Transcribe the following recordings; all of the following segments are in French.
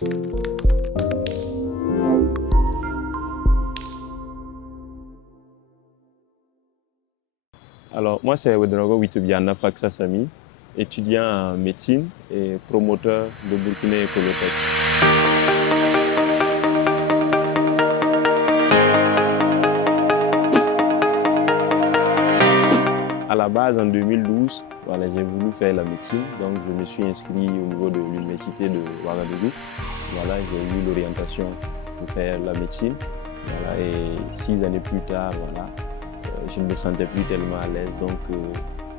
Alors, moi, c'est Ouedraogo Witobiana Faksa Sami, étudiant en médecine et promoteur de Burkina Ecolotech. À la base, en 2012, voilà, j'ai voulu faire la médecine, donc je me suis inscrit au niveau de l'université de Ouagadougou. Voilà, j'ai eu l'orientation pour faire la médecine. Voilà, et 6 années plus tard, voilà, je ne me sentais plus tellement à l'aise, donc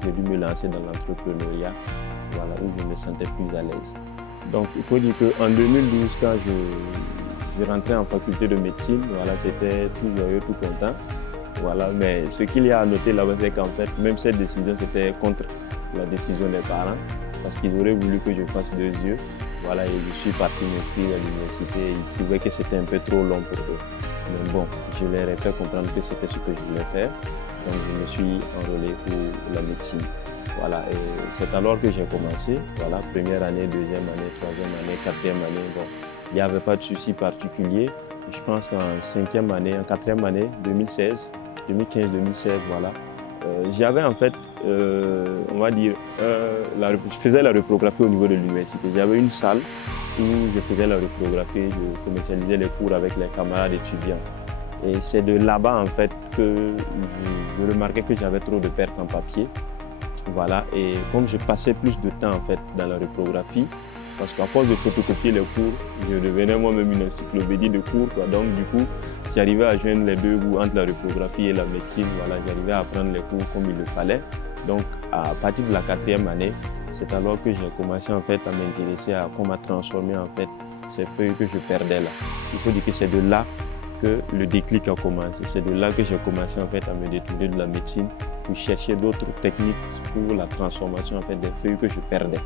j'ai dû me lancer dans l'entrepreneuriat, voilà, où je me sentais plus à l'aise. Donc il faut dire qu'en 2012, quand je rentrais en faculté de médecine, voilà, c'était tout joyeux, tout content. Voilà, mais ce qu'il y a à noter là-bas, c'est qu'en fait, même cette décision, c'était contre la décision des parents, parce qu'ils auraient voulu que je fasse 2 yeux. Voilà, et je suis parti m'inscrire à l'université. Ils trouvaient que c'était un peu trop long pour eux. Mais bon, je leur ai fait comprendre que c'était ce que je voulais faire. Donc je me suis enrôlé pour la médecine. Voilà, et c'est alors que j'ai commencé. Voilà, première année, deuxième année, troisième année, quatrième année. Bon, il n'y avait pas de souci particulier. Je pense qu'en cinquième année, en quatrième année, 2016, 2015-2016, voilà. J'avais en fait, on va dire, je faisais la reprographie au niveau de l'université. J'avais une salle où je faisais la reprographie, je commercialisais les cours avec les camarades étudiants. Et c'est de là-bas en fait que je remarquais que j'avais trop de pertes en papier. Voilà, et comme je passais plus de temps en fait dans la reprographie, parce qu'à force de photocopier les cours, je devenais moi-même une encyclopédie de cours, quoi. Donc du coup, j'arrivais à joindre les deux bouts entre la reprographie et la médecine. Voilà, j'arrivais à apprendre les cours comme il le fallait. Donc à partir de la quatrième année, c'est alors que j'ai commencé en fait à m'intéresser à comment transformer en fait ces feuilles que je perdais là. Il faut dire que c'est de là que le déclic a commencé. C'est de là que j'ai commencé en fait à me détourner de la médecine pour chercher d'autres techniques pour la transformation en fait des feuilles que je perdais.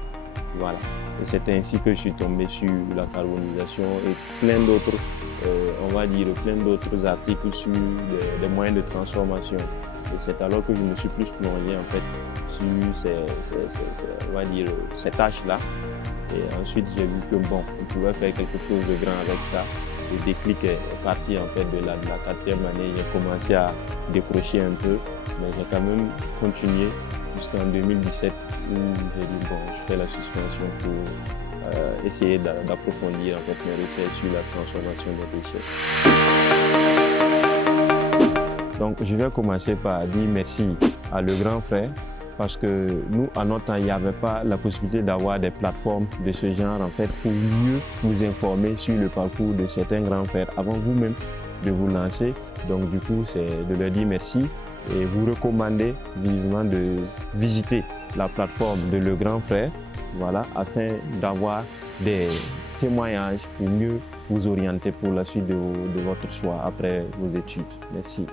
Voilà. Et c'est ainsi que je suis tombé sur la carbonisation et plein d'autres, on va dire, plein d'autres articles sur des moyens de transformation. Et c'est alors que je me suis plus plongé en fait sur on va dire, ces tâches-là. Et ensuite, j'ai vu que bon, on pouvait faire quelque chose de grand avec ça. Le déclic est parti en fait de la quatrième année. J'ai commencé à décrocher un peu, mais j'ai quand même continué jusqu'en 2017 où j'ai dit bon, je fais la suspension pour essayer d'approfondir en fait mes recherches sur la transformation des déchets. Donc je vais commencer par dire merci à le grand frère, parce que nous, à notre temps, il n'y avait pas la possibilité d'avoir des plateformes de ce genre en fait pour mieux vous informer sur le parcours de certains grands frères avant vous-même de vous lancer. Donc du coup, c'est de leur dire merci et vous recommander vivement de visiter la plateforme de Le Grand Frère, voilà, afin d'avoir des témoignages pour mieux vous orienter pour la suite de votre choix après vos études. Merci.